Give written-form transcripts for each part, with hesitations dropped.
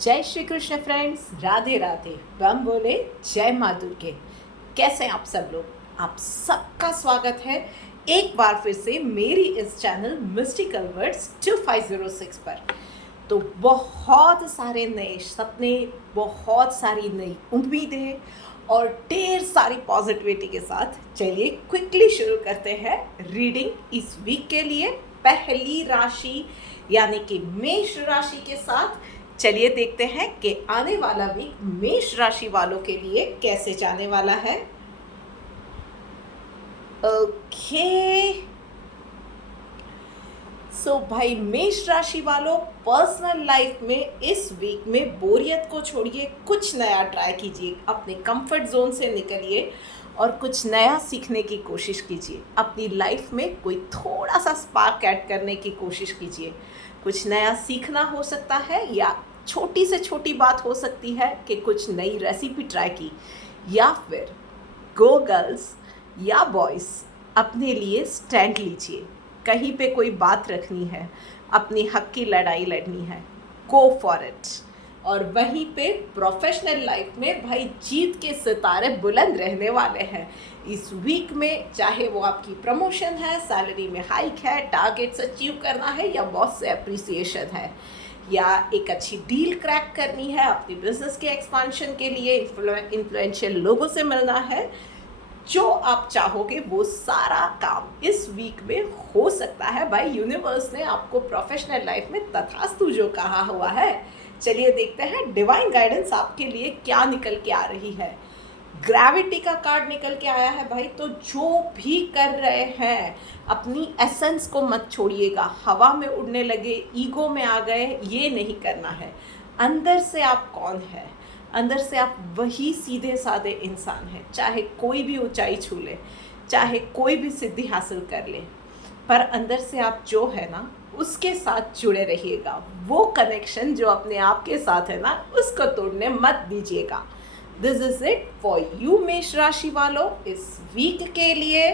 जय श्री कृष्ण फ्रेंड्स, राधे राधे। बम बोले जय माँ दुर्गे। कैसे हैं आप सब लोग? आप सबका स्वागत है एक बार फिर से मेरी इस चैनल मिस्टिकल वर्ड्स 2506 पर। तो बहुत सारे नए सपने, बहुत सारी नई उम्मीदें और ढेर सारी पॉजिटिविटी के साथ चलिए क्विकली शुरू करते हैं रीडिंग इस वीक के लिए। पहली राशि यानी कि मेष राशि के साथ चलिए देखते हैं कि आने वाला वीक मेष राशि वालों के लिए कैसे जाने वाला है। ओके, सो भाई मेष राशि वालों, पर्सनल लाइफ में इस वीक में बोरियत को छोड़िए, कुछ नया ट्राई कीजिए, अपने कंफर्ट जोन से निकलिए और कुछ नया सीखने की कोशिश कीजिए। अपनी लाइफ में कोई थोड़ा सा स्पार्क ऐड करने की कोशिश कीजिए। कुछ नया सीखना हो सकता है या छोटी से छोटी बात हो सकती है कि कुछ नई रेसिपी ट्राई की, या फिर गो गर्ल्स या बॉयज़ अपने लिए स्टैंड लीजिए। कहीं पे कोई बात रखनी है, अपनी हक की लड़ाई लड़नी है, गो फॉर इट। और वहीं पे प्रोफेशनल लाइफ में भाई जीत के सितारे बुलंद रहने वाले हैं इस वीक में। चाहे वो आपकी प्रमोशन है, सैलरी में हाइक है, टारगेट्स अचीव करना है, या बॉस से अप्रिसिएशन है, या एक अच्छी डील क्रैक करनी है, अपनी बिजनेस के एक्सपांशन के लिए इन्फ्लुएंशियल लोगों से मिलना है, जो आप चाहोगे वो सारा काम इस वीक में हो सकता है। भाई यूनिवर्स ने आपको प्रोफेशनल लाइफ में तथास्तु जो कहा हुआ है। चलिए देखते हैं डिवाइन गाइडेंस आपके लिए क्या निकल के आ रही है। ग्रेविटी का कार्ड निकल के आया है भाई। तो जो भी कर रहे हैं अपनी एसेंस को मत छोड़िएगा। हवा में उड़ने लगे, ईगो में आ गए, ये नहीं करना है। अंदर से आप कौन है? अंदर से आप वही सीधे साधे इंसान हैं। चाहे कोई भी ऊंचाई छू ले, चाहे कोई भी सिद्धि हासिल कर ले, पर अंदर से आप जो है ना उसके साथ जुड़े रहिएगा। वो कनेक्शन जो अपने आप के साथ है ना, उसको तोड़ने मत दीजिएगा। This is it for you मेष राशि वालों इस वीक के लिए।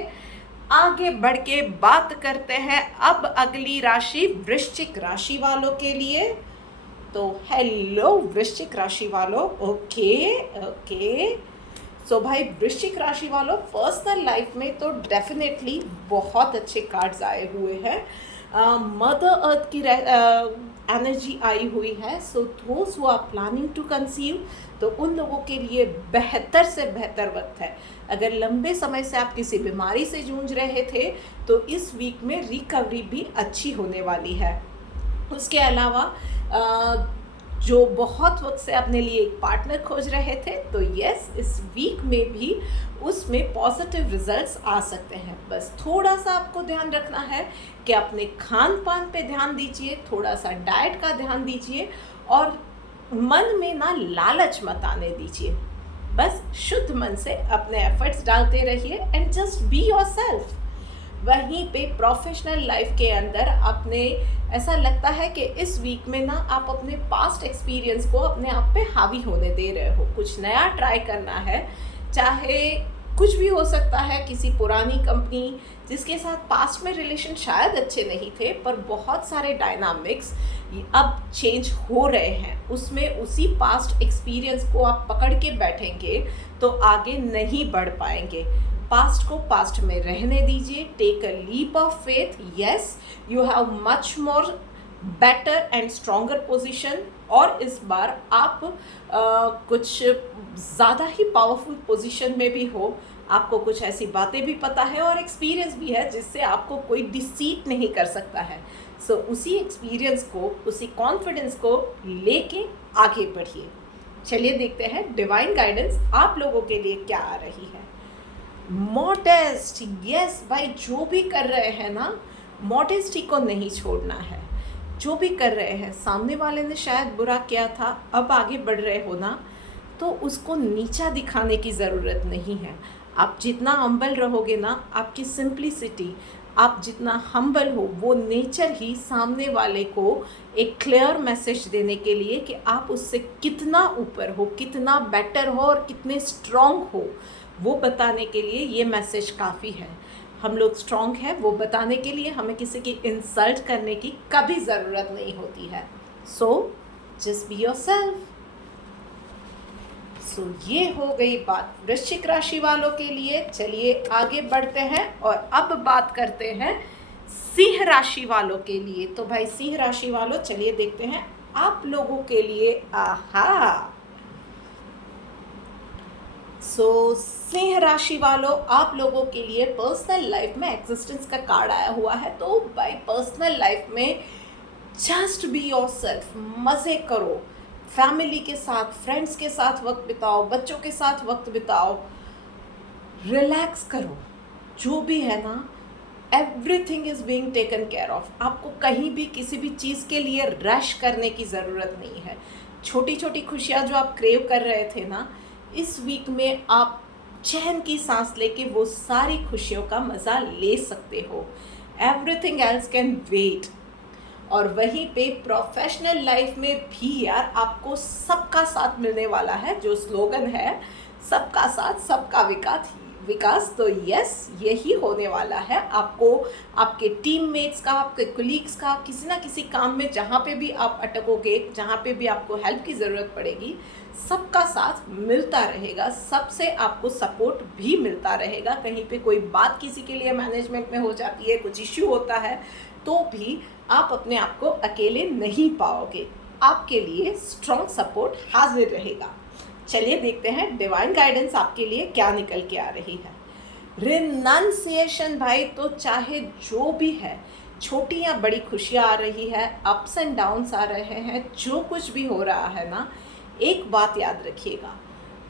आगे बढ़ के बात करते हैं अब अगली राशि वृश्चिक राशि वालों के लिए। तो हेलो वृश्चिक राशि वालों, ओके सो भाई वृश्चिक राशि वालों, पर्सनल लाइफ में तो डेफिनेटली बहुत अच्छे कार्ड्स आए हुए हैं। मदर अर्थ की एनर्जी आई हुई है। So those who are planning to conceive, तो उन लोगों के लिए बेहतर से बेहतर वक्त है। अगर लंबे समय से आप किसी बीमारी से जूझ रहे थे तो इस वीक में रिकवरी भी अच्छी होने वाली है। उसके अलावा जो बहुत वक्त से अपने लिए एक पार्टनर खोज रहे थे, तो यस इस वीक में भी उसमें पॉजिटिव रिजल्ट्स आ सकते हैं। बस थोड़ा सा आपको ध्यान रखना है कि अपने खान पान पे ध्यान दीजिए, थोड़ा सा डाइट का ध्यान दीजिए और मन में ना लालच मत आने दीजिए। बस शुद्ध मन से अपने एफर्ट्स डालते रहिए एंड जस्ट बी योरसेल्फ। वहीं पे प्रोफेशनल लाइफ के अंदर अपने ऐसा लगता है कि इस वीक में ना आप अपने पास्ट एक्सपीरियंस को अपने आप पे हावी होने दे रहे हो। कुछ नया ट्राई करना है, चाहे कुछ भी हो सकता है। किसी पुरानी कंपनी जिसके साथ पास्ट में रिलेशन शायद अच्छे नहीं थे, पर बहुत सारे डायनामिक्स अब चेंज हो रहे हैं, उसमें उसी पास्ट एक्सपीरियंस को आप पकड़ के बैठेंगे तो आगे नहीं बढ़ पाएंगे। पास्ट को पास्ट में रहने दीजिए। Take a leap of faith. Yes, you have much more better and stronger position. और इस बार आप कुछ ज़्यादा ही पावरफुल पोजीशन में भी हो। आपको कुछ ऐसी बातें भी पता है और एक्सपीरियंस भी है जिससे आपको कोई डिसीट नहीं कर सकता है। सो उसी एक्सपीरियंस को, उसी कॉन्फिडेंस को लेके आगे बढ़िए। चलिए देखते हैं डिवाइन गाइडेंस आप लोगों के लिए क्या आ रही है। मॉडेस्ट, यस भाई, जो भी कर रहे हैं ना, मॉडेस्टी को नहीं छोड़ना है। जो भी कर रहे हैं, सामने वाले ने शायद बुरा किया था, अब आगे बढ़ रहे हो ना, तो उसको नीचा दिखाने की ज़रूरत नहीं है। आप जितना हम्बल रहोगे ना, आपकी सिंप्लिसिटी, आप जितना हम्बल हो, वो नेचर ही सामने वाले को एक क्लियर मैसेज देने के लिए कि आप उससे कितना ऊपर हो, कितना बेटर हो और कितने स्ट्रॉन्ग हो, वो बताने के लिए ये मैसेज काफ़ी है। हम लोग स्ट्रॉन्ग हैं वो बताने के लिए हमें किसी की इंसल्ट करने की कभी ज़रूरत नहीं होती है। So just be yourself. So ये हो गई बात वृश्चिक राशि वालों के लिए। चलिए आगे बढ़ते हैं और अब बात करते हैं सिंह राशि वालों के लिए। तो भाई सिंह राशि वालों, चलिए देखते हैं आप लोगों के लिए। आहा, सो सिंह राशि वालों, आप लोगों के लिए पर्सनल लाइफ में एग्जिस्टेंस का कार्ड आया हुआ है। तो भाई पर्सनल लाइफ में जस्ट बी योरसेल्फ, मज़े करो, फैमिली के साथ, फ्रेंड्स के साथ वक्त बिताओ, बच्चों के साथ वक्त बिताओ, रिलैक्स करो। जो भी है ना, everything is being taken care of. आपको कहीं भी किसी भी चीज़ के लिए रश करने की ज़रूरत नहीं है। छोटी छोटी खुशियाँ जो आप क्रेव कर रहे थे ना, इस वीक में आप चैन की सांस लेके वो सारी खुशियों का मज़ा ले सकते हो। Everything else can wait. और वहीं पे प्रोफेशनल लाइफ में भी यार आपको सबका साथ मिलने वाला है। जो स्लोगन है सबका साथ सबका विकास, तो यस, यही होने वाला है। आपको आपके टीममेट्स का, आपके कोलीग्स का, किसी ना किसी काम में जहाँ पे भी आप अटकोगे, जहाँ पे भी आपको हेल्प की ज़रूरत पड़ेगी, सबका साथ मिलता रहेगा, सबसे आपको सपोर्ट भी मिलता रहेगा। कहीं पे कोई बात किसी के लिए मैनेजमेंट में हो जाती है, कुछ इश्यू होता है, तो भी आप अपने आप को अकेले नहीं पाओगे। आपके लिए स्ट्रॉन्ग सपोर्ट हाजिर रहेगा। चलिए देखते हैं डिवाइन गाइडेंस आपके लिए क्या निकल के आ रही है। रिनंसिएशन भाई, तो चाहे जो भी है, छोटी या बड़ी खुशियाँ आ रही है, अप्स एंड डाउन्स आ रहे हैं, जो कुछ भी हो रहा है ना, एक बात याद रखिएगा,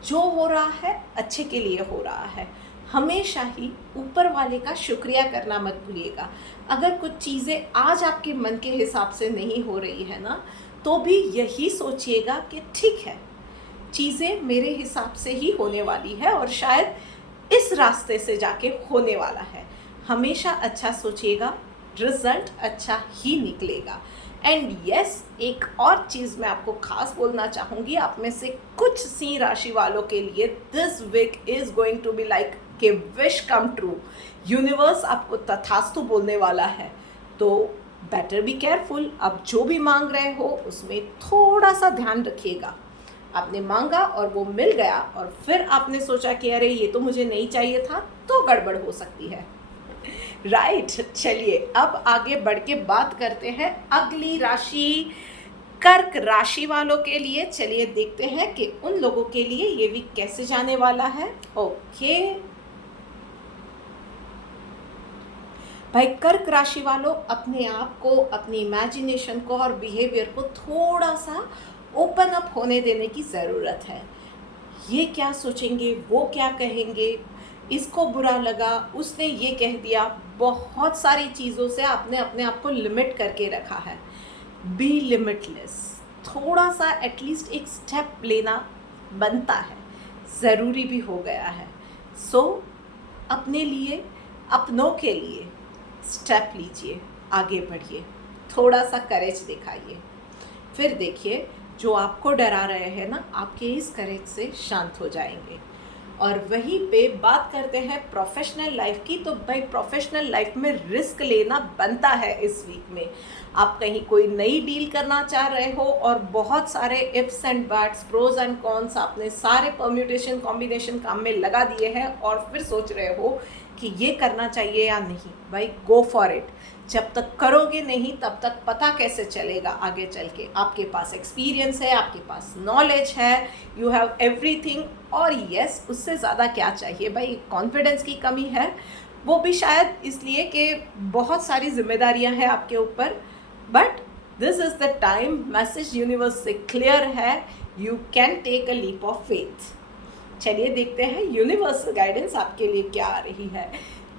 जो हो रहा है अच्छे के लिए हो रहा है। हमेशा ही ऊपर वाले का शुक्रिया करना मत भूलिएगा। अगर कुछ चीज़ें आज आपके मन के हिसाब से नहीं हो रही है ना, तो भी यही सोचिएगा कि ठीक है, चीज़ें मेरे हिसाब से ही होने वाली है और शायद इस रास्ते से जाके होने वाला है। हमेशा अच्छा सोचिएगा, रिजल्ट अच्छा ही निकलेगा। एंड यस, एक और चीज़ मैं आपको खास बोलना चाहूँगी, आप में से कुछ सिंह राशि वालों के लिए this week is going to be like के विश कम ट्रू। यूनिवर्स आपको तथास्तु बोलने वाला है, तो बेटर बी केयरफुल। अब जो भी मांग रहे हो उसमें थोड़ा सा ध्यान रखिएगा। आपने मांगा और वो मिल गया और फिर आपने सोचा कि अरे ये तो मुझे नहीं चाहिए था, तो गड़बड़ हो सकती है। राइट, चलिए अब आगे बढ़ के बात करते हैं अगली राशि कर्क राशि वालों के लिए। चलिए देखते हैं कि उन लोगों के लिए ये वीक कैसे जाने वाला है। ओके भाई, कर्क राशि वालों, अपने आप को, अपनी इमेजिनेशन को और बिहेवियर को थोड़ा सा ओपन अप होने देने की ज़रूरत है। ये क्या सोचेंगे, वो क्या कहेंगे, इसको बुरा लगा, उसने ये कह दिया, बहुत सारी चीज़ों से आपने अपने आप को लिमिट करके रखा है। Be limitless. थोड़ा सा एटलीस्ट एक स्टेप लेना बनता है, ज़रूरी भी हो गया है। सो अपने लिए, अपनों के लिए स्टेप लीजिए, आगे बढ़िए, थोड़ा सा करेज दिखाइए। फिर देखिए, जो आपको डरा रहे हैं ना, आपके इस करेज से शांत हो जाएंगे। और वहीं पे बात करते हैं प्रोफेशनल लाइफ की। तो भाई प्रोफेशनल लाइफ में रिस्क लेना बनता है इस वीक में। आप कहीं कोई नई डील करना चाह रहे हो और बहुत सारे ifs and buts, pros and cons, आपने सारे परम्यूटेशन कॉम्बिनेशन काम में लगा दिए हैं और फिर सोच रहे हो कि ये करना चाहिए या नहीं। भाई गो फॉर इट। जब तक करोगे नहीं तब तक पता कैसे चलेगा आगे चल के। आपके पास एक्सपीरियंस है, आपके पास नॉलेज है, यू हैव एवरीथिंग। और यस, उससे ज़्यादा क्या चाहिए भाई। कॉन्फिडेंस की कमी है, वो भी शायद इसलिए कि बहुत सारी जिम्मेदारियां हैं आपके ऊपर। But this is the time, message universe से क्लियर है, you can take a leap of faith. चलिए देखते हैं यूनिवर्सल गाइडेंस आपके लिए क्या आ रही है।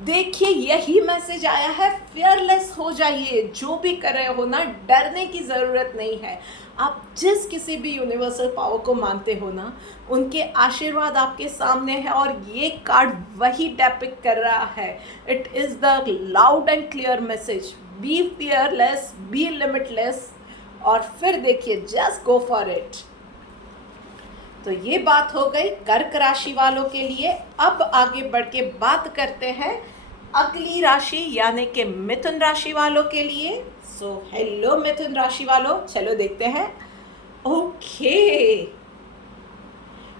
देखिए, यही मैसेज आया है, फियरलेस हो जाइए। जो भी कर रहे हो ना, डरने की ज़रूरत नहीं है। आप जिस किसी भी यूनिवर्सल पावर को मानते हो ना, उनके आशीर्वाद आपके सामने है और ये कार्ड वही डेपिक्ट कर रहा है। It is the loud and clear message, be fearless, be limitless. और फिर देखिए, जस्ट गो फॉर इट। तो ये बात हो गई कर्क राशि वालों के लिए। अब आगे बढ़ के बात करते हैं अगली राशि यानी कि मिथुन राशि वालों के लिए। सो हेलो मिथुन राशि वालों, चलो देखते हैं।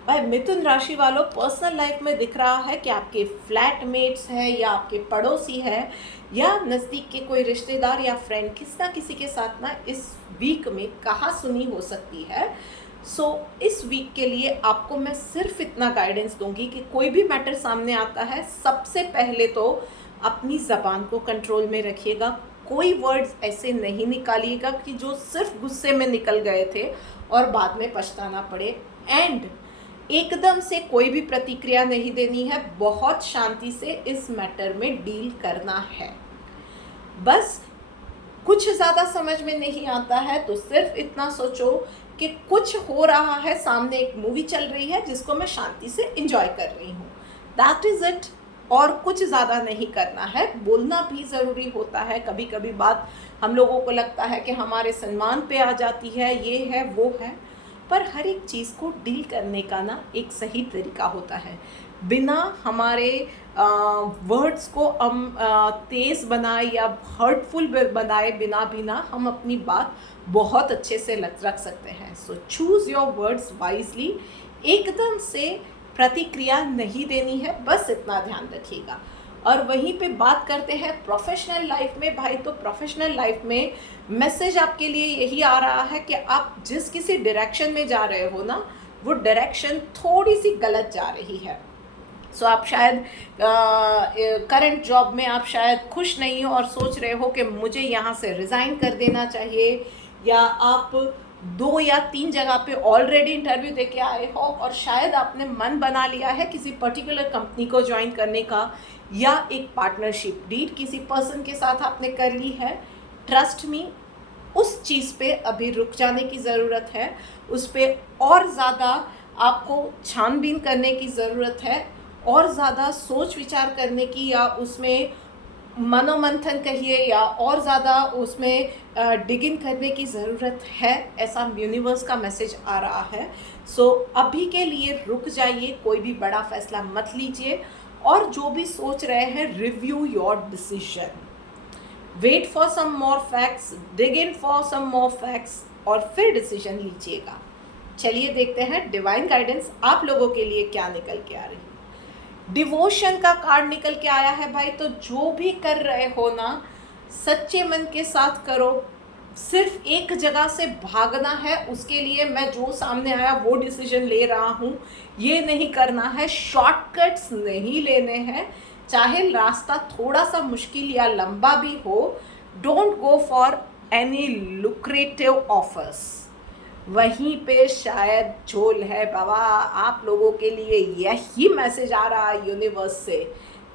भाई मिथुन राशि वालों, पर्सनल लाइफ में दिख रहा है कि आपके फ्लैटमेट्स है या आपके पड़ोसी है या नज़दीक के कोई रिश्तेदार या फ्रेंड किसी ना किसी के साथ ना इस वीक में कहा सुनी हो सकती है। इस वीक के लिए आपको मैं सिर्फ इतना गाइडेंस दूंगी कि कोई भी मैटर सामने आता है, सबसे पहले तो अपनी ज़बान को कंट्रोल में रखिएगा। कोई वर्ड्स ऐसे नहीं निकालिएगा कि जो सिर्फ गुस्से में निकल गए थे और बाद में पछताना पड़े। एंड एकदम से कोई भी प्रतिक्रिया नहीं देनी है, बहुत शांति से इस मैटर में डील करना है। बस कुछ ज़्यादा समझ में नहीं आता है तो सिर्फ इतना सोचो कि कुछ हो रहा है, सामने एक मूवी चल रही है जिसको मैं शांति से एंजॉय कर रही हूँ, दैट इज़ इट। और कुछ ज़्यादा नहीं करना है। बोलना भी ज़रूरी होता है, कभी कभी बात हम लोगों को लगता है कि हमारे सम्मान पे आ जाती है, ये है वो है, पर हर एक चीज़ को डील करने का ना एक सही तरीका होता है। बिना हमारे वर्ड्स को हम तेज़ बनाए या हर्टफुल बनाए बिना हम अपनी बात बहुत अच्छे से रख सकते हैं। सो चूज़ योर वर्ड्स वाइजली। एकदम से प्रतिक्रिया नहीं देनी है, बस इतना ध्यान रखिएगा। और वहीं पे बात करते हैं प्रोफेशनल लाइफ में। भाई तो प्रोफेशनल लाइफ में मैसेज आपके लिए यही आ रहा है कि आप जिस किसी डायरेक्शन में जा रहे हो ना, वो डायरेक्शन थोड़ी सी गलत जा रही है। आप शायद करंट जॉब में आप शायद खुश नहीं हो और सोच रहे हो कि मुझे यहाँ से रिज़ाइन कर देना चाहिए, या आप 2 या 3 जगह पे ऑलरेडी इंटरव्यू दे के आए हो और शायद आपने मन बना लिया है किसी पर्टिकुलर कंपनी को ज्वाइन करने का, या एक पार्टनरशिप डील किसी पर्सन के साथ आपने कर ली है। ट्रस्ट मी, उस चीज़ पे अभी रुक जाने की ज़रूरत है, उस पर और ज़्यादा आपको छानबीन करने की ज़रूरत है, और ज़्यादा सोच विचार करने की, या उसमें मनोमंथन कहिए, या और ज़्यादा उसमें डिगिंग करने की ज़रूरत है। ऐसा यूनिवर्स का मैसेज आ रहा है। अभी के लिए रुक जाइए, कोई भी बड़ा फैसला मत लीजिए, और जो भी सोच रहे हैं review your decision, wait for some more facts, dig in for some more facts, और फिर डिसीजन लीजिएगा। चलिए देखते हैं डिवाइन गाइडेंस आप लोगों के लिए क्या निकल के आ रही है। डिवोशन का कार्ड निकल के आया है भाई। तो जो भी कर रहे हो ना, सच्चे मन के साथ करो। सिर्फ एक जगह से भागना है, उसके लिए मैं जो सामने आया वो डिसीजन ले रहा हूँ, ये नहीं करना है। शॉर्टकट्स नहीं लेने हैं, चाहे रास्ता थोड़ा सा मुश्किल या लंबा भी हो। Don't go for any lucrative offers. वहीं पे शायद झोल है बाबा। आप लोगों के लिए यही मैसेज आ रहा है यूनिवर्स से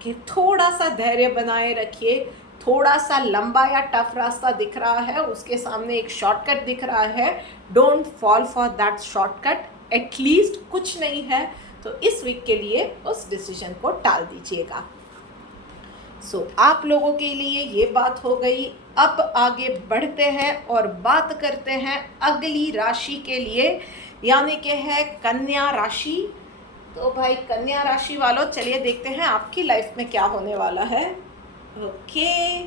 कि थोड़ा सा धैर्य बनाए रखिए। थोड़ा सा लंबा या टफ रास्ता दिख रहा है, उसके सामने एक शॉर्टकट दिख रहा है। Don't fall for that shortcut. At least कुछ नहीं है तो इस वीक के लिए उस डिसीजन को टाल दीजिएगा। आप लोगों के लिए ये बात हो गई। अब आगे बढ़ते हैं और बात करते हैं अगली राशि के लिए, यानी कि है कन्या राशि। तो भाई कन्या राशि वालों, चलिए देखते हैं आपकी लाइफ में क्या होने वाला है। ओके,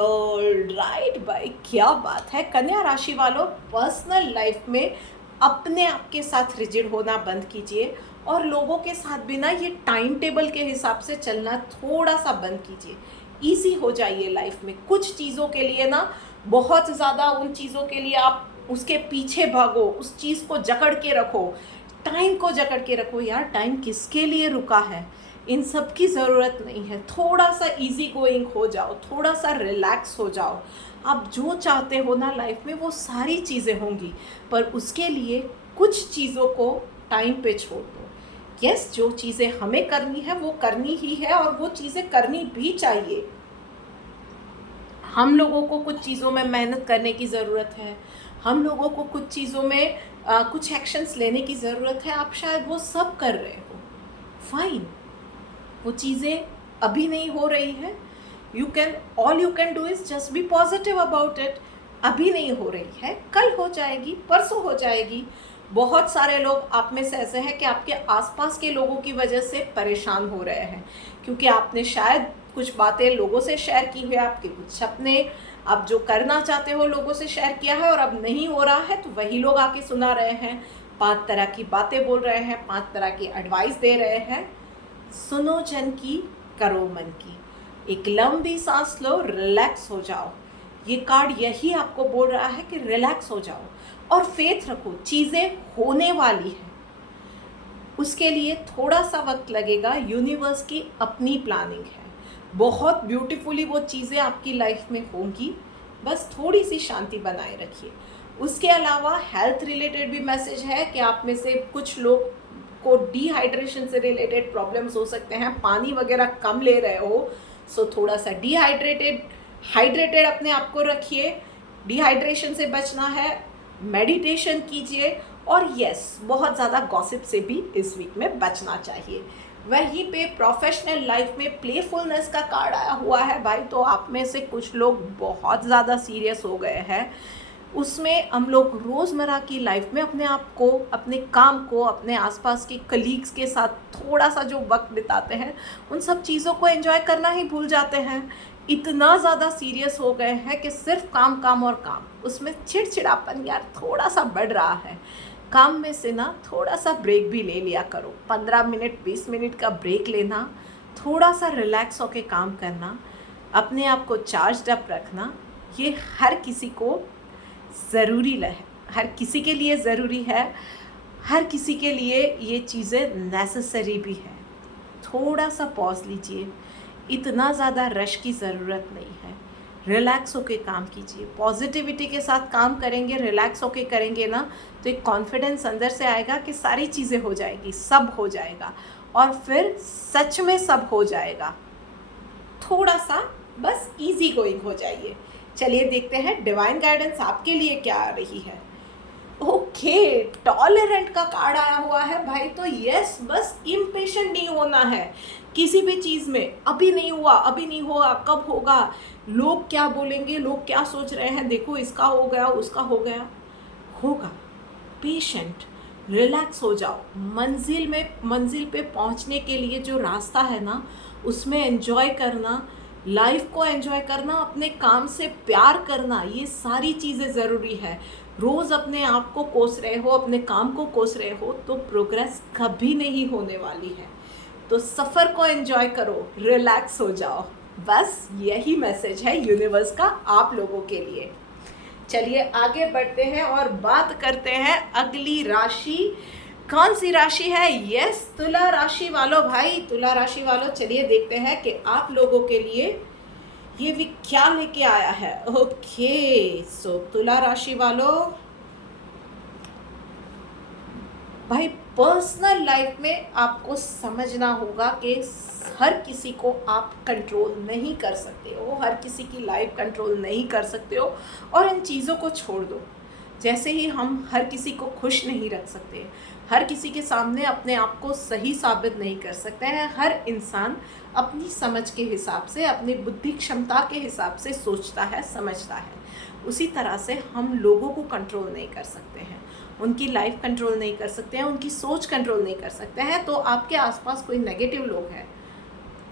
ऑलराइट भाई, क्या बात है। कन्या राशि वालों, पर्सनल लाइफ में अपने आप के साथ रिजिड होना बंद कीजिए, और लोगों के साथ भी ना ये टाइम टेबल के हिसाब से चलना थोड़ा सा बंद कीजिए। ईजी हो जाइए लाइफ में। कुछ चीज़ों के लिए ना बहुत ज़्यादा उन चीज़ों के लिए आप उसके पीछे भागो, उस चीज़ को जकड़ के रखो, टाइम को जकड़ के रखो। यार टाइम किसके लिए रुका है, इन सब की ज़रूरत नहीं है। थोड़ा सा इजी गोइंग हो जाओ, थोड़ा सा रिलैक्स हो जाओ। आप जो चाहते हो ना लाइफ में वो सारी चीज़ें होंगी, पर उसके लिए कुछ चीज़ों को टाइम पे छोड़ दो। यस, जो चीज़ें हमें करनी है वो करनी ही है, और वो चीज़ें करनी भी चाहिए। हम लोगों को कुछ चीज़ों में मेहनत करने की ज़रूरत है, हम लोगों को कुछ चीज़ों में कुछ एक्शंस लेने की ज़रूरत है। आप शायद वो सब कर रहे हो, फाइन। वो चीज़ें अभी नहीं हो रही है, all you can do is just be positive about it. अभी नहीं हो रही है, कल हो जाएगी, परसों हो जाएगी। बहुत सारे लोग आप में से ऐसे हैं कि आपके आसपास के लोगों की वजह से परेशान हो रहे हैं, क्योंकि आपने शायद कुछ बातें लोगों से शेयर की हुई, आपके कुछ सपने आप जो करना चाहते हो लोगों से शेयर किया है और अब नहीं हो रहा है, तो वही लोग आके सुना रहे हैं, 5 तरह की बातें बोल रहे हैं, 5 तरह की एडवाइस दे रहे हैं। सुनो जन की, करो मन की, एक लंबी सांस लो, रिलैक्स हो जाओ। ये कार्ड यही आपको बोल रहा है कि रिलैक्स हो जाओ और फेथ रखो, चीज़ें होने वाली हैं। उसके लिए थोड़ा सा वक्त लगेगा, यूनिवर्स की अपनी प्लानिंग है, बहुत ब्यूटीफुली वो चीज़ें आपकी लाइफ में होंगी, बस थोड़ी सी शांति बनाए रखिए। उसके अलावा हेल्थ रिलेटेड भी मैसेज है कि आप में से कुछ लोग को डिहाइड्रेशन से रिलेटेड प्रॉब्लम्स हो सकते हैं, पानी वगैरह कम ले रहे हो, सो थोड़ा सा हाइड्रेटेड अपने आप को रखिए, डिहाइड्रेशन से बचना है, मेडिटेशन कीजिए और यस, बहुत ज़्यादा गॉसिप से भी इस वीक में बचना चाहिए। वहीं पे प्रोफेशनल लाइफ में प्लेफुलनेस का कार्ड आया हुआ है भाई, तो आप में से कुछ लोग बहुत ज़्यादा सीरियस हो गए हैं। उसमें हम लोग रोज़मर्रा की लाइफ में अपने आप को, अपने काम को, अपने आसपास के कलीग्स के साथ थोड़ा सा जो वक्त बिताते हैं, उन सब चीज़ों को एंजॉय करना ही भूल जाते हैं। इतना ज़्यादा सीरियस हो गए हैं कि सिर्फ काम काम और काम, उसमें चिड़चिड़ापन यार थोड़ा सा बढ़ रहा है। काम में से ना थोड़ा सा ब्रेक भी ले लिया करो, 15 मिनट 20 मिनट का ब्रेक लेना, थोड़ा सा रिलैक्स होके काम करना, अपने आप को चार्ज्ड अप रखना, ये हर किसी को ज़रूरी है, हर किसी के लिए ज़रूरी है, हर किसी के लिए ये चीज़ें नेसेसरी भी है। थोड़ा सा पॉज लीजिए, इतना ज़्यादा रश की ज़रूरत नहीं है, रिलैक्स होके काम कीजिए, पॉजिटिविटी के साथ काम करेंगे, रिलैक्स होके करेंगे ना, तो एक कॉन्फिडेंस अंदर से आएगा कि सारी चीज़ें हो जाएगी, सब हो जाएगा और फिर सच में सब हो जाएगा। थोड़ा सा बस इजी गोइंग हो जाइए। चलिए देखते हैं डिवाइन गाइडेंस आपके लिए क्या आ रही है। ओके, टॉलरेंट का कार्ड आया हुआ है भाई, तो यस, बस इम्पेशेंट नहीं होना है किसी भी चीज़ में। अभी नहीं हुआ, अभी नहीं हुआ, कब होगा, लोग क्या बोलेंगे, लोग क्या सोच रहे हैं, देखो इसका हो गया, उसका हो गया, होगा। पेशेंट, रिलैक्स हो जाओ। मंजिल पे पहुंचने के लिए जो रास्ता है ना, उसमें एंजॉय करना, लाइफ को एंजॉय करना, अपने काम से प्यार करना, ये सारी चीज़ें ज़रूरी है। रोज़ अपने आप को कोस रहे हो, अपने काम को कोस रहे हो, तो प्रोग्रेस कभी नहीं होने वाली है। तो सफ़र को एंजॉय करो, रिलैक्स हो जाओ, बस यही मैसेज है यूनिवर्स का आप लोगों के लिए। चलिए आगे बढ़ते हैं और बात करते हैं अगली राशि। कौन सी राशि है? यस, तुला राशि वालों भाई, तुला राशि वालों, चलिए देखते हैं कि आप लोगों के लिए ये भी क्या लेके आया है। ओके, सो तुला राशि वालों भाई, पर्सनल लाइफ में आपको समझना होगा कि हर किसी को आप कंट्रोल नहीं कर सकते हो, हर किसी की लाइफ कंट्रोल नहीं कर सकते हो, और इन चीज़ों को छोड़ दो। जैसे ही हम हर किसी को खुश नहीं रख सकते, हर किसी के सामने अपने आप को सही साबित नहीं कर सकते हैं, हर इंसान अपनी समझ के हिसाब से, अपनी बुद्धि क्षमता के हिसाब से सोचता है, समझता है। उसी तरह से हम लोगों को कंट्रोल नहीं कर सकते हैं, उनकी लाइफ कंट्रोल नहीं कर सकते हैं, उनकी सोच कंट्रोल नहीं कर सकते हैं। तो आपके आसपास कोई नेगेटिव लोग हैं,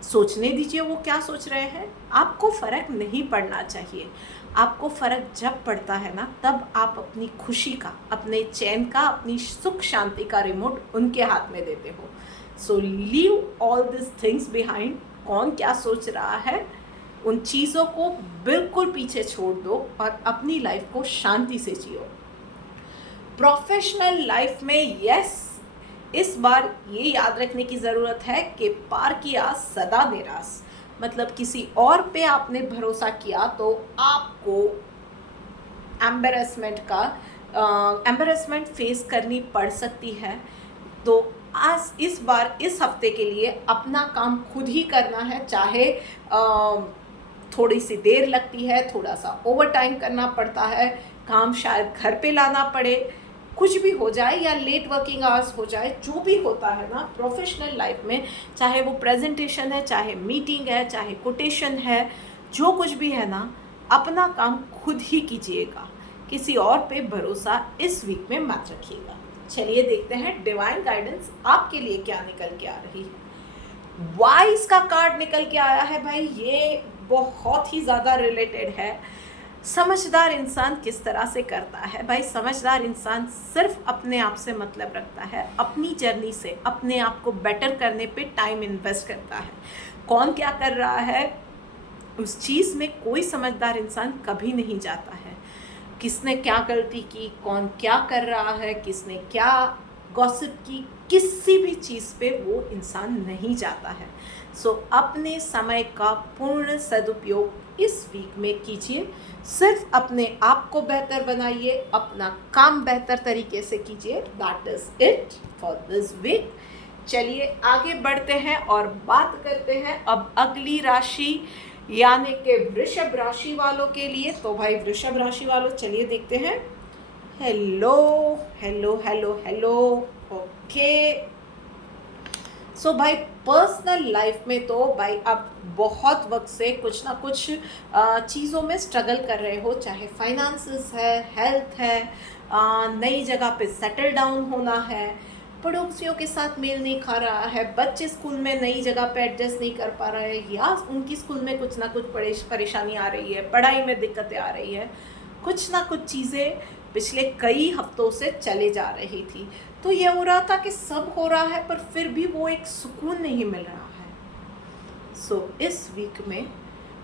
सोचने दीजिए वो क्या सोच रहे हैं, आपको फ़र्क नहीं पड़ना चाहिए। आपको फ़र्क जब पड़ता है ना, तब आप अपनी खुशी का, अपने चैन का, अपनी सुख शांति का रिमोट उनके हाथ में देते हो। So leave all this things behind. कौन क्या सोच रहा है, उन चीज़ों को बिल्कुल पीछे छोड़ दो और अपनी लाइफ को शांति से जियो। प्रोफेशनल लाइफ में यस, इस बार ये याद रखने की ज़रूरत है कि पार किया सदा निराश। मतलब किसी और पे आपने भरोसा किया तो आपको एम्बेरसमेंट फेस करनी पड़ सकती है। तो आज इस बार, इस हफ्ते के लिए अपना काम खुद ही करना है, चाहे थोड़ी सी देर लगती है, थोड़ा सा ओवर टाइम करना पड़ता है, काम शायद घर पे लाना पड़े, कुछ भी हो जाए, या लेट वर्किंग आवर्स हो जाए, जो भी होता है ना प्रोफेशनल लाइफ में, चाहे वो प्रेजेंटेशन है, चाहे मीटिंग है, चाहे कोटेशन है, जो कुछ भी है ना, अपना काम खुद ही कीजिएगा, किसी और पे भरोसा इस वीक में मत रखिएगा। चलिए देखते हैं डिवाइन गाइडेंस आपके लिए क्या निकल के आ रही है। वाइस का कार्ड निकल के आया है भाई, ये बहुत ही ज़्यादा रिलेटेड है समझदार इंसान किस तरह से करता है भाई? समझदार इंसान सिर्फ अपने आप से मतलब रखता है, अपनी जर्नी से अपने आप को बेटर करने पे टाइम इन्वेस्ट करता है। कौन क्या कर रहा है उस चीज़ में कोई समझदार इंसान कभी नहीं जाता है। किसने क्या गलती की, कौन क्या कर रहा है, किसने क्या गॉसिप की, किसी भी चीज़ पे वो इंसान नहीं जाता है। सो अपने समय का पूर्ण सदुपयोग इस वीक में कीजिए। सिर्फ अपने आप को बेहतर बनाइए, अपना काम बेहतर तरीके से कीजिए। That is it for this week. चलिए आगे बढ़ते हैं और बात करते हैं अब अगली राशि यानी कि वृषभ राशि वालों के लिए। तो भाई वृषभ राशि वालों, चलिए देखते हैं। Hello hello hello hello, okay. So भाई पर्सनल लाइफ में तो भाई आप बहुत वक्त से कुछ ना कुछ चीज़ों में स्ट्रगल कर रहे हो, चाहे फाइनेंसेस है, हेल्थ है, नई जगह पे सेटल डाउन होना है, पड़ोसियों के साथ मेल नहीं खा रहा है, बच्चे स्कूल में नई जगह पे एडजस्ट नहीं कर पा रहे हैं, या उनकी स्कूल में कुछ ना कुछ परेशानी आ रही है, पढ़ाई में दिक्कतें आ रही है, कुछ ना कुछ चीज़ें पिछले कई हफ्तों से चले जा रही थी। तो ये हो रहा था कि सब हो रहा है पर फिर भी वो एक सुकून नहीं मिल रहा है। सो इस वीक में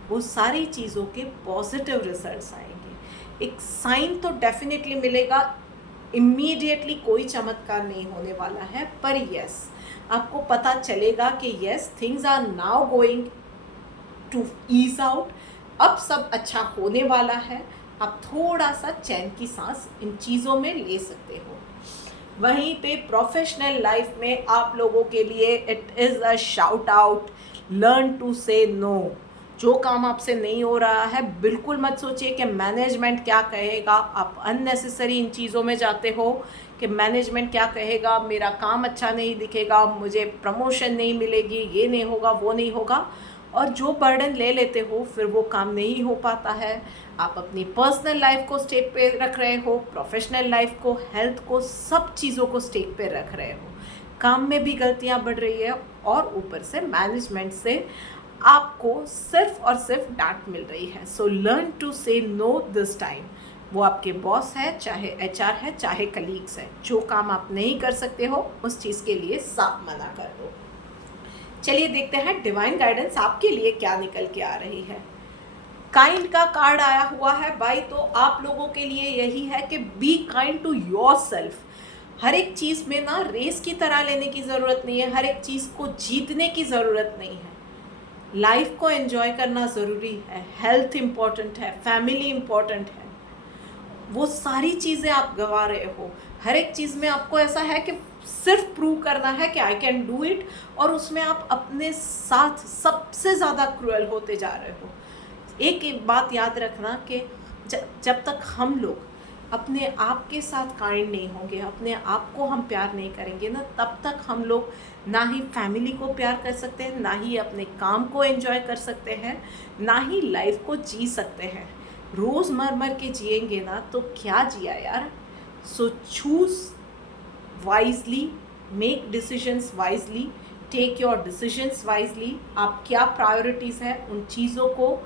वो सारी चीज़ों के पॉजिटिव रिजल्ट्स आएंगे। एक साइन तो डेफिनेटली मिलेगा, इमीडिएटली कोई चमत्कार नहीं होने वाला है, पर यस आपको पता चलेगा कि yes things are now going to ease out. अब सब अच्छा होने वाला है, आप थोड़ा सा चैन की सांस इन चीज़ों में ले सकते हो। वहीं पे प्रोफेशनल लाइफ में आप लोगों के लिए it is a shout out, learn to say no. जो काम आपसे नहीं हो रहा है बिल्कुल मत सोचिए कि मैनेजमेंट क्या कहेगा। आप अननेसेसरी इन चीज़ों में जाते हो कि मैनेजमेंट क्या कहेगा, मेरा काम अच्छा नहीं दिखेगा, मुझे प्रमोशन नहीं मिलेगी, ये नहीं होगा, वो नहीं होगा, और जो बर्डन ले लेते हो फिर वो काम नहीं हो पाता है। आप अपनी पर्सनल लाइफ को स्टेक पे रख रहे हो, प्रोफेशनल लाइफ को, हेल्थ को, सब चीज़ों को स्टेक पे रख रहे हो। काम में भी गलतियां बढ़ रही है और ऊपर से मैनेजमेंट से आपको सिर्फ और सिर्फ डांट मिल रही है। So learn to say no this time. वो आपके बॉस है, चाहे एचआर है, चाहे कलीग्स है, जो काम आप नहीं कर सकते हो उस चीज़ के लिए साफ मना कर दो। चलिए देखते हैं डिवाइन गाइडेंस आपके लिए क्या निकल के आ रही है। काइंड का कार्ड आया हुआ है भाई, तो आप लोगों के लिए यही है कि be kind to yourself. हर एक चीज़ में ना रेस की तरह लेने की ज़रूरत नहीं है, हर एक चीज़ को जीतने की ज़रूरत नहीं है। लाइफ को एंजॉय करना ज़रूरी है, हेल्थ इम्पॉर्टेंट है, फैमिली इम्पॉर्टेंट है। वो सारी चीज़ें आप गंवा रहे हो। हर एक चीज़ में आपको ऐसा है कि सिर्फ प्रूव करना है कि आई कैन डू इट, और उसमें आप अपने साथ सबसे ज़्यादा क्रूअल होते जा रहे हो। एक बात याद रखना कि जब तक हम लोग अपने आप के साथ काइंड नहीं होंगे, अपने आप को हम प्यार नहीं करेंगे ना, तब तक हम लोग ना ही फैमिली को प्यार कर सकते हैं, ना ही अपने काम को एंजॉय कर सकते हैं, ना ही लाइफ को जी सकते हैं। रोज़ मर मर के जिएंगे ना तो क्या जिया यार। So choose wisely, make decisions wisely, take your decisions wisely. आप क्या प्रायोरिटीज़ हैं उन चीज़ों को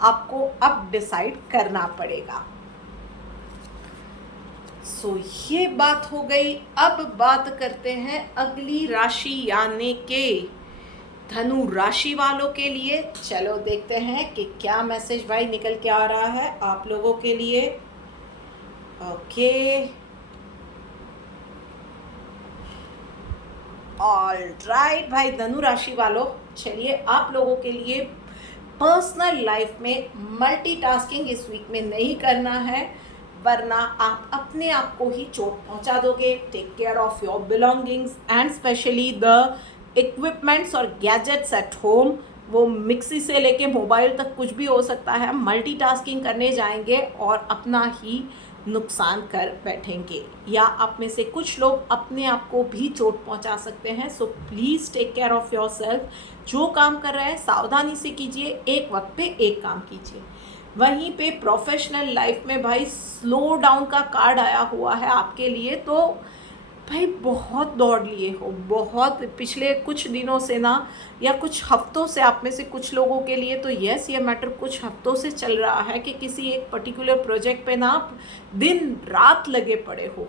आपको अब डिसाइड करना पड़ेगा। सो ये बात हो गई। अब बात करते हैं अगली राशि यानी के धनु राशि वालों के लिए। चलो देखते हैं कि क्या मैसेज भाई निकल के आ रहा है आप लोगों के लिए। ओके, ऑलराइट भाई धनु राशि वालों, चलिए आप लोगों के लिए पर्सनल लाइफ में मल्टीटास्किंग इस वीक में नहीं करना है, वरना आप अपने आप को ही चोट पहुंचा दोगे। Take care of your belongings and specially the equipments और गैजेट्स एट होम। वो मिक्सी से लेके मोबाइल तक कुछ भी हो सकता है। मल्टीटास्किंग करने जाएंगे और अपना ही नुकसान कर बैठेंगे, या आप में से कुछ लोग अपने आप को भी चोट पहुंचा सकते हैं। So please take care of yourself. जो काम कर रहे हैं सावधानी से कीजिए, एक वक्त पे एक काम कीजिए। वहीं पे प्रोफेशनल लाइफ में भाई स्लो डाउन का कार्ड आया हुआ है आपके लिए, तो भाई बहुत दौड़ लिए हो, बहुत पिछले कुछ दिनों से ना, या कुछ हफ्तों से, आप में से कुछ लोगों के लिए तो यस ये मैटर कुछ हफ्तों से चल रहा है कि किसी एक पर्टिकुलर प्रोजेक्ट पे ना आप दिन रात लगे पड़े हो,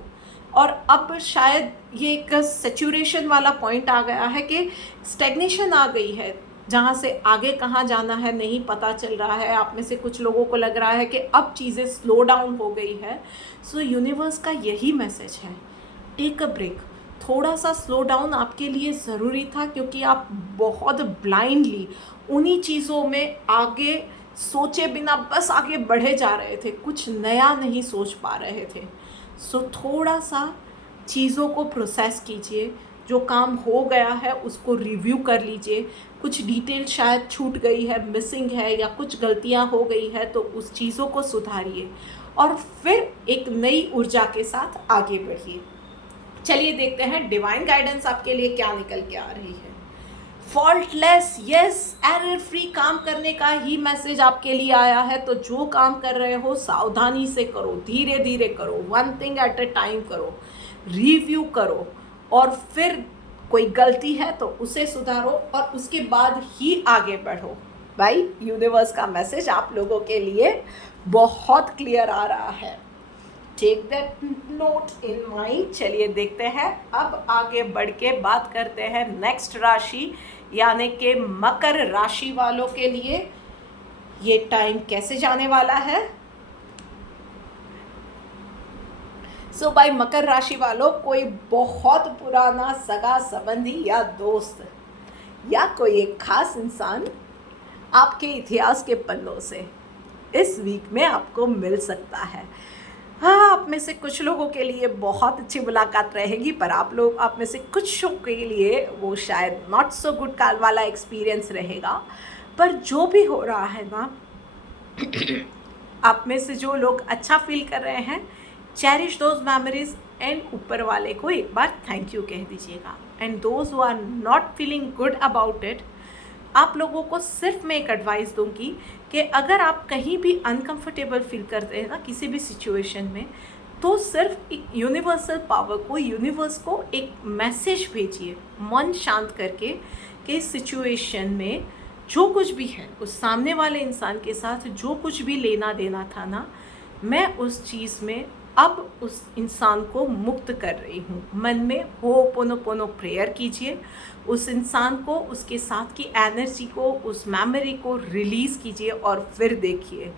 और अब शायद ये एक सेचुरेशन वाला पॉइंट आ गया है कि स्टेग्नेशन आ गई है, जहाँ से आगे कहाँ जाना है नहीं पता चल रहा है। आप में से कुछ लोगों को लग रहा है कि अब चीज़ें स्लो डाउन हो गई है। सो यूनिवर्स का यही मैसेज है, टेक अ ब्रेक। थोड़ा सा स्लो डाउन आपके लिए ज़रूरी था, क्योंकि आप बहुत ब्लाइंडली उन्हीं चीज़ों में आगे सोचे बिना बस आगे बढ़े जा रहे थे, कुछ नया नहीं सोच पा रहे थे। सो थोड़ा सा चीज़ों को प्रोसेस कीजिए, जो काम हो गया है उसको रिव्यू कर लीजिए, कुछ डिटेल शायद छूट गई है, मिसिंग है, या कुछ गलतियां हो गई है तो उस चीज़ों को सुधारिए, और फिर एक नई ऊर्जा के साथ आगे बढ़िए। चलिए देखते हैं डिवाइन गाइडेंस आपके लिए क्या निकल के आ रही है। फॉल्टलेस, यस, एरर फ्री काम करने का ही मैसेज आपके लिए आया है। तो जो काम कर रहे हो सावधानी से करो, धीरे धीरे करो, one thing at a time करो, रिव्यू करो, और फिर कोई गलती है तो उसे सुधारो, और उसके बाद ही आगे बढ़ो। भाई यूनिवर्स का मैसेज आप लोगों के लिए बहुत क्लियर आ रहा है। Take that note in mind. चलिए देखते हैं, अब आगे बढ़ के बात करते हैं नेक्स्ट राशि यानी कि मकर राशि वालों के लिए ये टाइम कैसे जाने वाला है। सो भाई मकर राशि वालों, कोई बहुत पुराना सगा संबंधी या दोस्त या कोई एक खास इंसान आपके इतिहास के पन्नों से इस वीक में आपको मिल सकता है। हाँ, आप में से कुछ लोगों के लिए बहुत अच्छी मुलाकात रहेगी, पर आप में से कुछ के लिए वो शायद नॉट सो गुड काल वाला एक्सपीरियंस रहेगा। पर जो भी हो रहा है ना, आप में से जो लोग अच्छा फील कर रहे हैं, चेरिश दोज मेमोरीज, एंड ऊपर वाले को एक बार थैंक यू कह दीजिएगा। And those who are not feeling good about it, आप लोगों को सिर्फ मैं एक एडवाइस दूंगी कि अगर आप कहीं भी अनकंफर्टेबल फील करते हैं ना किसी भी सिचुएशन में, तो सिर्फ एक यूनिवर्सल पावर को, यूनिवर्स को एक मैसेज भेजिए मन शांत करके कि इस सिचुएशन में जो कुछ भी है, उस सामने वाले इंसान के साथ जो कुछ भी लेना देना था ना, मैं उस चीज़ में अब उस इंसान को मुक्त कर रही हूँ। मन में होपोनोपोनो प्रेयर कीजिए, उस इंसान को, उसके साथ की एनर्जी को, उस मेमोरी को रिलीज़ कीजिए, और फिर देखिए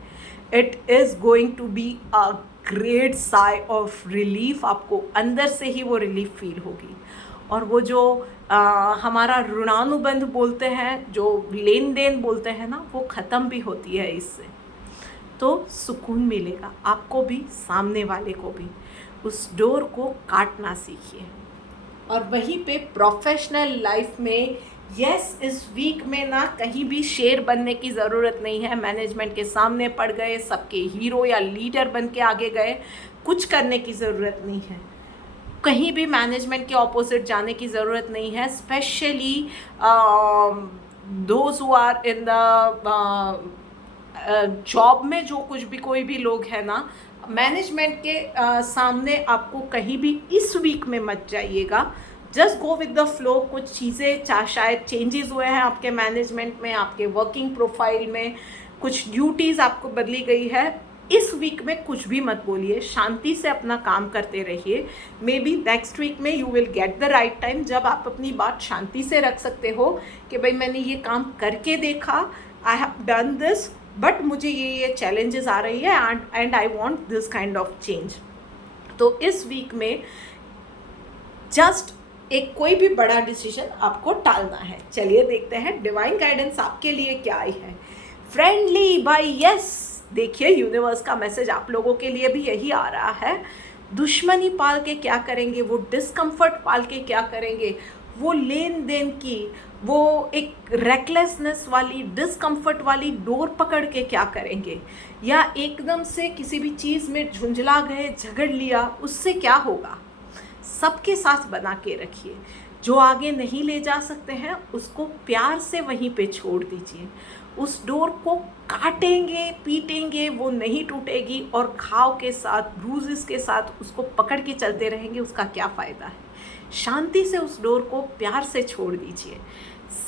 it is going to be a great sigh of relief. आपको अंदर से ही वो रिलीफ फील होगी, और वो जो हमारा ऋणानुबंध बोलते हैं, जो लेन देन बोलते हैं ना, वो ख़त्म भी होती है इससे। तो सुकून मिलेगा आपको भी, सामने वाले को भी। उस डोर को काटना सीखिए। और वहीं पे प्रोफेशनल लाइफ में, यस, इस वीक में ना कहीं भी शेर बनने की ज़रूरत नहीं है। मैनेजमेंट के सामने पड़ गए, सबके हीरो या लीडर बन के आगे गए, कुछ करने की ज़रूरत नहीं है। कहीं भी मैनेजमेंट के ऑपोजिट जाने की ज़रूरत नहीं है। Specially those who are in the job में, जो कुछ भी कोई भी लोग हैं ना, मैनेजमेंट के सामने आपको कहीं भी इस वीक में मत जाइएगा। Just go with the flow. कुछ चीज़ें शायद चेंजेस हुए हैं आपके मैनेजमेंट में, आपके वर्किंग प्रोफाइल में, कुछ ड्यूटीज़ आपको बदली गई है। इस वीक में कुछ भी मत बोलिए, शांति से अपना काम करते रहिए। मे बी नेक्स्ट वीक में you will get the right time, जब आप अपनी बात शांति से रख सकते हो कि भाई मैंने ये काम करके देखा, I have done this, but मुझे ये चैलेंजेस आ रही है, and I want this kind of change. तो इस वीक में जस्ट एक कोई भी बड़ा डिसीजन आपको टालना है। चलिए देखते हैं डिवाइन गाइडेंस आपके लिए क्या आई है। फ्रेंडली बाय, यस, देखिए यूनिवर्स का मैसेज आप लोगों के लिए भी यही आ रहा है। दुश्मनी पाल के क्या करेंगे, वो डिस्कम्फर्ट पाल के क्या करेंगे, वो लेन देन की, वो एक रेकलेसनेस वाली, डिस्कम्फर्ट वाली डोर पकड़ के क्या करेंगे, या एकदम से किसी भी चीज़ में झुंझला गए, झगड़ लिया, उससे क्या होगा। सबके साथ बना के रखिए। जो आगे नहीं ले जा सकते हैं उसको प्यार से वहीं पे छोड़ दीजिए। उस डोर को काटेंगे पीटेंगे, वो नहीं टूटेगी, और घाव के साथ ब्रूजेस के साथ उसको पकड़ के चलते रहेंगे, उसका क्या फ़ायदा है। शांति से उस डोर को प्यार से छोड़ दीजिए।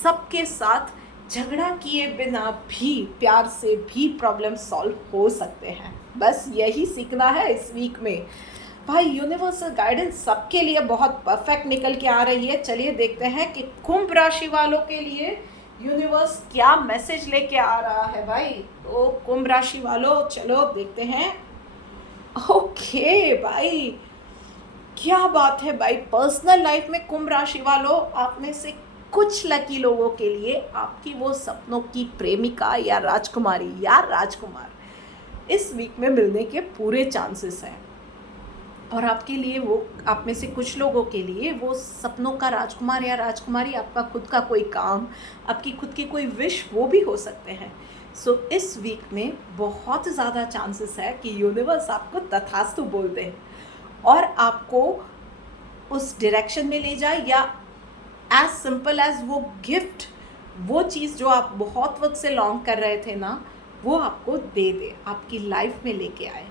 सबके साथ झगड़ा किए बिना भी प्यार से भी प्रॉब्लम सॉल्व हो सकते हैं। बस यही सीखना है इस वीक में। भाई यूनिवर्सल गाइडेंस सबके लिए बहुत परफेक्ट निकल के आ रही है। चलिए देखते हैं कि कुंभ राशि वालों के लिए यूनिवर्स क्या मैसेज लेके आ रहा है भाई। तो कुंभ राशि वालों चलो देखते हैं। ओके भाई, क्या बात है भाई। पर्सनल लाइफ में कुंभ राशि वालों, आप में से कुछ लकी लोगों के लिए आपकी वो सपनों की प्रेमिका या राजकुमारी या राजकुमार इस वीक में मिलने के पूरे चांसेस हैं। और आपके लिए वो, आप में से कुछ लोगों के लिए वो सपनों का राजकुमार या राजकुमारी आपका खुद का कोई काम, आपकी खुद की कोई विश, वो भी हो सकते हैं। सो इस वीक में बहुत ज़्यादा चांसेस है कि यूनिवर्स आपको तथास्तु बोल दे और आपको उस डायरेक्शन में ले जाए, या एज सिंपल एज वो गिफ्ट, वो चीज़ जो आप बहुत वक्त से लॉन्ग कर रहे थे ना, वो आपको दे दे, आपकी लाइफ में लेके आए।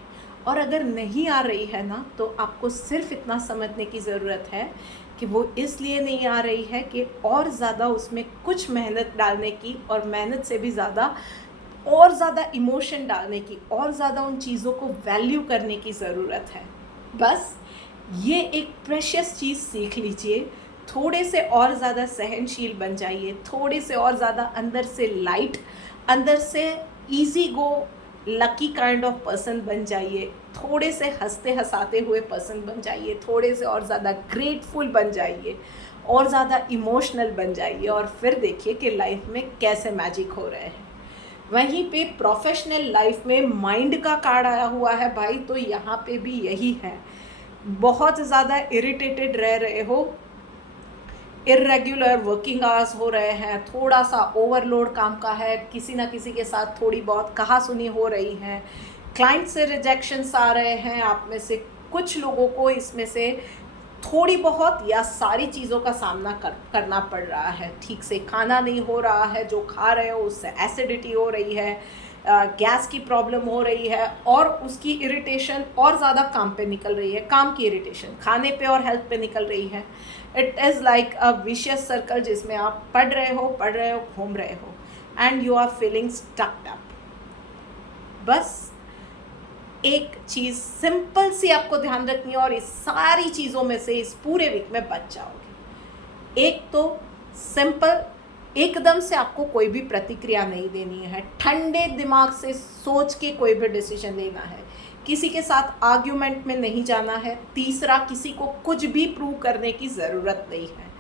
और अगर नहीं आ रही है ना, तो आपको सिर्फ इतना समझने की ज़रूरत है कि वो इसलिए नहीं आ रही है कि और ज़्यादा उसमें कुछ मेहनत डालने की, और मेहनत से भी ज़्यादा और ज़्यादा इमोशन डालने की, और ज़्यादा उन चीज़ों को वैल्यू करने की ज़रूरत है। बस ये एक प्रेशियस चीज़ सीख लीजिए। थोड़े से और ज़्यादा सहनशील बन जाइए, थोड़े से और ज़्यादा अंदर से लाइट, अंदर से easy go lucky kind of person बन जाइए, थोड़े से हंसते हंसाते हुए पर्सन बन जाइए, थोड़े से और ज़्यादा ग्रेटफुल बन जाइए, और ज़्यादा इमोशनल बन जाइए, और फिर देखिए कि लाइफ में कैसे मैजिक हो रहे हैं। वहीं पे प्रोफेशनल लाइफ में माइंड का कार्ड आया हुआ है भाई, तो यहाँ पे भी यही है। बहुत ज़्यादा इरिटेटेड रह रहे हो, इर्रेगुलर वर्किंग आवर्स हो रहे हैं, थोड़ा सा ओवरलोड काम का है, किसी ना किसी के साथ थोड़ी बहुत कहासुनी हो रही है, क्लाइंट से रिजेक्शंस आ रहे हैं, आप में से कुछ लोगों को इसमें से थोड़ी बहुत या सारी चीज़ों का सामना करना पड़ रहा है। ठीक से खाना नहीं हो रहा है, जो खा रहे हो उससे एसिडिटी हो रही है, गैस की प्रॉब्लम हो रही है, और उसकी इरिटेशन और ज़्यादा काम पे निकल रही है, काम की इरिटेशन खाने पे और हेल्थ पे निकल रही है। It is like a vicious circle जिसमें आप पढ़ रहे हो, घूम रहे हो, and you are feeling stucked up. बस एक चीज़ सिंपल सी आपको ध्यान रखनी है, और इस सारी चीज़ों में से इस पूरे वीक में बच जाओगे। एक तो सिंपल, एकदम से आपको कोई भी प्रतिक्रिया नहीं देनी है, ठंडे दिमाग से सोच के कोई भी डिसीजन लेना है, किसी के साथ आर्ग्यूमेंट में नहीं जाना है। तीसरा, किसी को कुछ भी प्रूव करने की ज़रूरत नहीं है,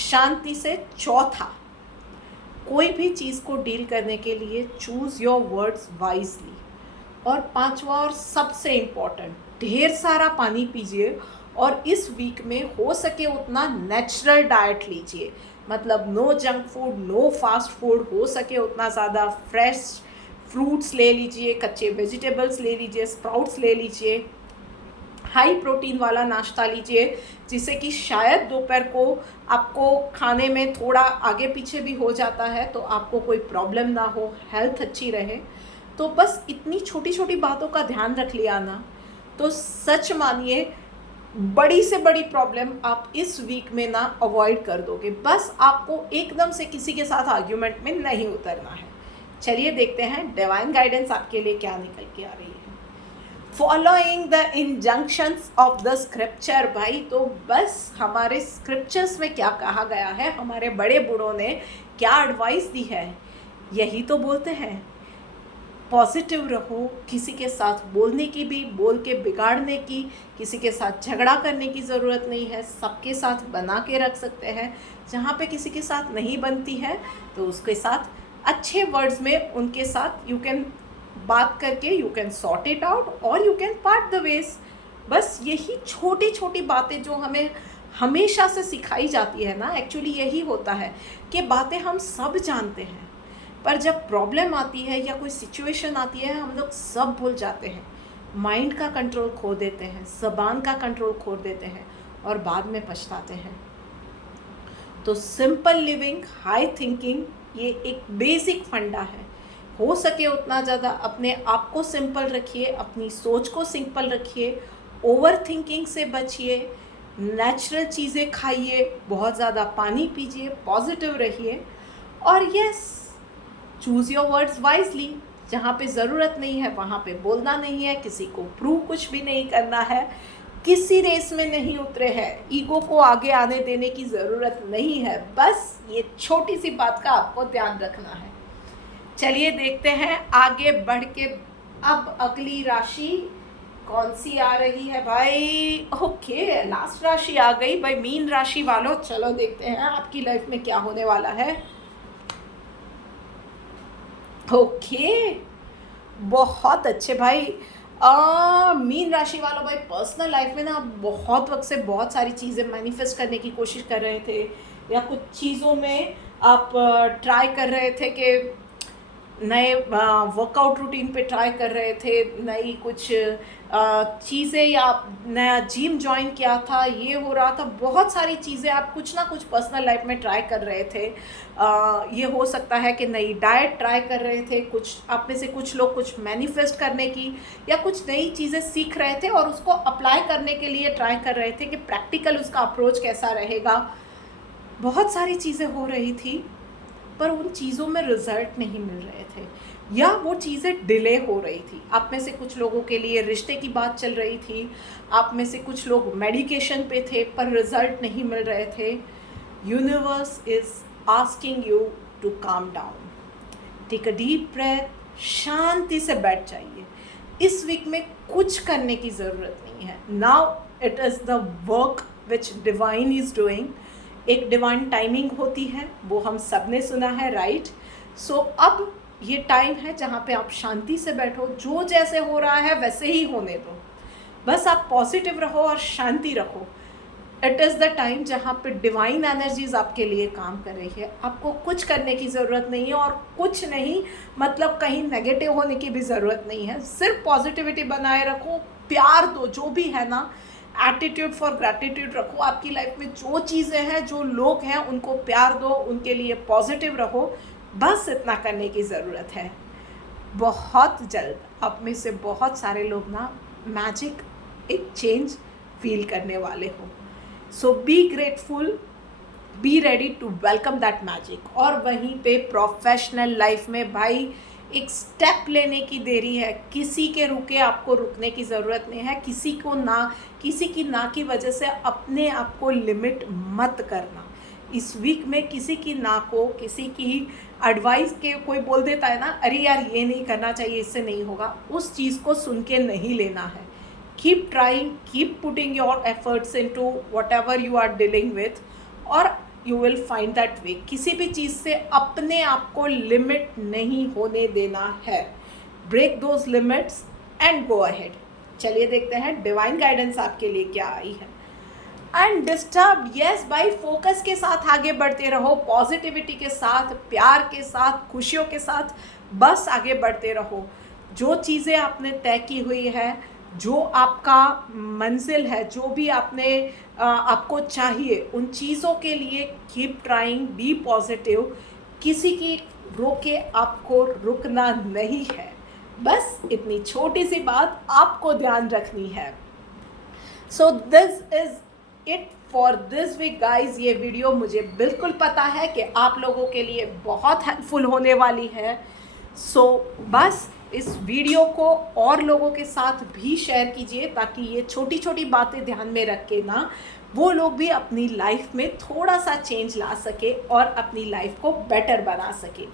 शांति से। चौथा, कोई भी चीज़ को डील करने के लिए चूज़ योर वर्ड्स वाइजली। और पांचवा और सबसे इम्पॉर्टेंट, ढेर सारा पानी पीजिए, और इस वीक में हो सके उतना नेचुरल डाइट लीजिए। मतलब no junk food, no fast food, हो सके उतना ज़्यादा फ्रेश फ्रूट्स ले लीजिए, कच्चे वेजिटेबल्स ले लीजिए, स्प्राउट्स ले लीजिए, हाई प्रोटीन वाला नाश्ता लीजिए, जिससे कि शायद दोपहर को आपको खाने में थोड़ा आगे पीछे भी हो जाता है तो आपको कोई प्रॉब्लम ना हो, हेल्थ अच्छी रहे। तो बस इतनी छोटी छोटी बातों का ध्यान रख लिया ना, तो सच मानिए बड़ी से बड़ी प्रॉब्लम आप इस वीक में ना अवॉइड कर दोगे। बस आपको एकदम से किसी के साथ आर्ग्यूमेंट में नहीं उतरना है। चलिए देखते हैं डिवाइन गाइडेंस आपके लिए क्या निकल के आ रही है। Following the injunctions of the scripture भाई, तो बस हमारे स्क्रिप्चर्स में क्या कहा गया है, हमारे बड़े बूढ़ों ने क्या एडवाइस दी है, यही तो बोलते हैं पॉजिटिव रहो, किसी के साथ बोलने की भी, बोल के बिगाड़ने की, किसी के साथ झगड़ा करने की ज़रूरत नहीं है, सबके साथ बना के रख सकते हैं। जहाँ पे किसी के साथ नहीं बनती है तो उसके साथ अच्छे वर्ड्स में उनके साथ यू कैन बात करके you can sort it out, और you can part the ways. बस यही छोटी छोटी बातें जो हमें हमेशा से सिखाई जाती है ना, एक्चुअली यही होता है कि बातें हम सब जानते हैं, पर जब प्रॉब्लम आती है या कोई सिचुएशन आती है हम लोग सब भूल जाते हैं, माइंड का कंट्रोल खो देते हैं, ज़बान का कंट्रोल खो देते हैं, और बाद में पछताते हैं। तो सिंपल लिविंग, हाई थिंकिंग, ये एक बेसिक फंडा है हो सके उतना ज़्यादा अपने आप को सिंपल रखिए, अपनी सोच को सिंपल रखिए, ओवर थिंकिंग से बचिए, नेचुरल चीज़ें खाइए, बहुत ज़्यादा पानी पीजिए, पॉजिटिव रहिए और yes, choose your words wisely. जहाँ पे ज़रूरत नहीं है वहाँ पे बोलना नहीं है, किसी को प्रूव कुछ भी नहीं करना है, किसी रेस में नहीं उतरे हैं, ईगो को आगे आने देने की ज़रूरत नहीं है। बस ये छोटी सी बात का आपको ध्यान रखना है। चलिए देखते हैं आगे बढ़ के अब अगली राशि कौन सी आ रही है भाई। ओके, लास्ट राशि आ गई भाई, मीन राशि वालों। चलो देखते हैं आपकी लाइफ में क्या होने वाला है। ओके, बहुत अच्छे भाई। मीन राशि वालों भाई, पर्सनल लाइफ में ना आप बहुत वक्त से बहुत सारी चीज़ें मैनिफेस्ट करने की कोशिश कर रहे थे, या कुछ चीज़ों में आप ट्राई कर रहे थे कि नए वर्कआउट रूटीन पे ट्राई कर रहे थे, नई कुछ चीज़ें, या नया जिम ज्वाइन किया था, ये हो रहा था, बहुत सारी चीज़ें आप कुछ ना कुछ पर्सनल लाइफ में ट्राई कर रहे थे। ये हो सकता है कि नई डाइट ट्राई कर रहे थे, कुछ आप में से कुछ लोग कुछ मैनिफेस्ट करने की या कुछ नई चीज़ें सीख रहे थे और उसको अप्लाई करने के लिए ट्राई कर रहे थे कि प्रैक्टिकल उसका अप्रोच कैसा रहेगा। बहुत सारी चीज़ें हो रही थी पर उन चीज़ों में रिजल्ट नहीं मिल रहे थे, या वो चीज़ें डिले हो रही थी। आप में से कुछ लोगों के लिए रिश्ते की बात चल रही थी, आप में से कुछ लोग मेडिकेशन पे थे पर रिजल्ट नहीं मिल रहे थे। Universe is asking you to calm down, take a deep breath, शांति से बैठ जाइए। इस वीक में कुछ करने की ज़रूरत नहीं है। Now it is the work which divine is doing. एक डिवाइन टाइमिंग होती है, वो हम सब ने सुना है, राइट? सो अब ये टाइम है जहाँ पे आप शांति से बैठो, जो जैसे हो रहा है वैसे ही होने दो, बस आप पॉजिटिव रहो और शांति रखो। इट इज़ द टाइम जहाँ पे डिवाइन एनर्जीज आपके लिए काम कर रही है। आपको कुछ करने की ज़रूरत नहीं है, और कुछ नहीं मतलब कहीं नेगेटिव होने की भी ज़रूरत नहीं है। सिर्फ पॉजिटिविटी बनाए रखो, प्यार दो, जो भी है ना, एटीट्यूड फॉर ग्रैटिट्यूड रखो। आपकी लाइफ में जो चीज़ें हैं, जो लोग हैं, उनको प्यार दो, उनके लिए पॉजिटिव रहो, बस इतना करने की ज़रूरत है। बहुत जल्द आप में से बहुत सारे लोग ना मैजिक, एक चेंज फील करने वाले हो। So be grateful, be ready to welcome that magic. और वहीं पे प्रोफेशनल लाइफ में भाई एक स्टेप लेने की देरी है, किसी के रुके आपको रुकने की ज़रूरत नहीं है। किसी की ना की वजह से अपने आप को लिमिट मत करना। इस वीक में किसी की ना को, किसी की एडवाइस के कोई बोल देता है ना, अरे यार ये नहीं करना चाहिए, इससे नहीं होगा, उस चीज़ को सुन के नहीं लेना है। Keep trying, keep putting your efforts into whatever you are dealing with, और you will find that way. किसी भी चीज़ से अपने आप को लिमिट नहीं होने देना है। Break those limits and go ahead. चलिए देखते हैं डिवाइन गाइडेंस आपके लिए क्या आई है। एंड डिस्टर्ब, यस भाई, फोकस के साथ आगे बढ़ते रहो, पॉजिटिविटी के साथ, प्यार के साथ, खुशियों के साथ, बस आगे बढ़ते रहो। जो चीज़ें आपने तय की हुई है, जो आपका मंजिल है, जो भी आपको चाहिए, उन चीज़ों के लिए कीप ट्राइंग, बी पॉजिटिव। किसी की रोके आपको रुकना नहीं है। बस इतनी छोटी सी बात आपको ध्यान रखनी है। So this is it for this week guys. ये वीडियो मुझे बिल्कुल पता है कि आप लोगों के लिए बहुत हेल्पफुल होने वाली है। सो बस इस वीडियो को और लोगों के साथ भी शेयर कीजिए, ताकि ये छोटी छोटी बातें ध्यान में रख के ना वो लोग भी अपनी लाइफ में थोड़ा सा चेंज ला सके और अपनी लाइफ को बेटर बना सके।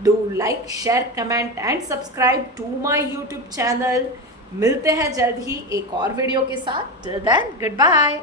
Do like, share, comment and subscribe to my YouTube channel. मिलते हैं जल्द ही एक और वीडियो के साथ। Till then, good bye.